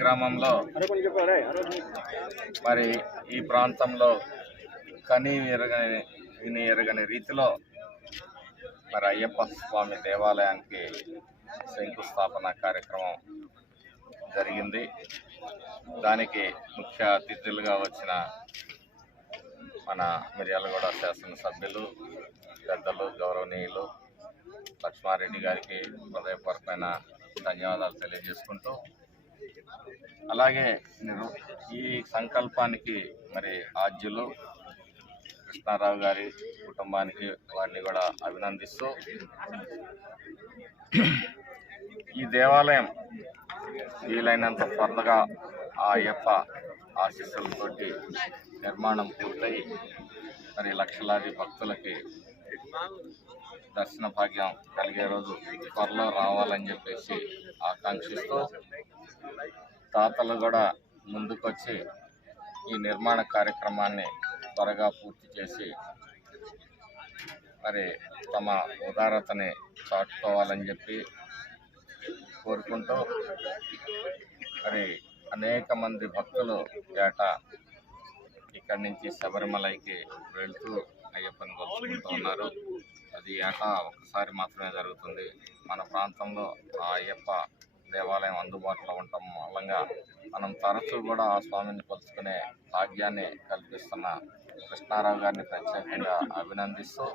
గ్రామంలో మరి ఈ ప్రాంతంలో కనీ ఎరగని విని ఎరగని రీతిలో మరి అయ్యప్ప స్వామి దేవాలయానికి శంకుస్థాపన కార్యక్రమం జరిగింది. దానికి ముఖ్య అతిథులుగా వచ్చిన మన మిర్యాలగూడ శాసనసభ్యులు పెద్దలు గౌరవనీయులు లక్ష్మారెడ్డి గారికి హృదయపూర్వకమైన ధన్యవాదాలు తెలియజేసుకుంటూ అలాగే నిరు- ఈ సంకల్పానికి మరి ఆద్యులు కృష్ణారావు గారి కుటుంబానికి వారిని కూడా అభినందిస్తూ ఈ దేవాలయం వీలైనంత త్వరగా ఆ అయ్యప్ప ఆశీస్సులతోటి నిర్మాణం పూర్తయి మరి లక్షలాది భక్తులకి దర్శన భాగ్యం కలిగే రోజు త్వరలో రావాలని చెప్పేసి ఆకాంక్షిస్తూ తాతలు కూడా ముందుకొచ్చి ఈ నిర్మాణ కార్యక్రమాన్ని త్వరగా పూర్తి చేసి మరి తమ ఉదారతని చాటుకోవాలని చెప్పి కోరుకుంటూ మరి అనేక మంది భక్తులు ఏటా ఇక్కడి నుంచి శబరిమలైకి వెళ్తూ అయ్యప్పని కొలుచుకుంటూ ఉన్నారు. అది ఏటా ఒకసారి మాత్రమే జరుగుతుంది. మన ప్రాంతంలో ఆ అయ్యప్ప దేవాలయం అందుబాటులో ఉండటం మూలంగా మనం తరచూ కూడా ఆ స్వామిని కొలుచుకునే భాగ్యాన్ని కల్పిస్తున్న కృష్ణారావు గారిని ప్రత్యేకంగా అభినందిస్తూ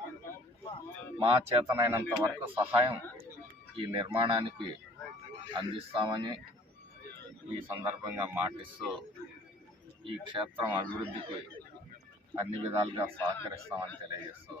మా చేతనైనంత వరకు సహాయం ఈ నిర్మాణానికి అందిస్తామని ఈ సందర్భంగా మాటిస్తూ ఈ క్షేత్రం అభివృద్ధికి అన్ని విధాలుగా సహకరిస్తామని తెలియజేస్తూ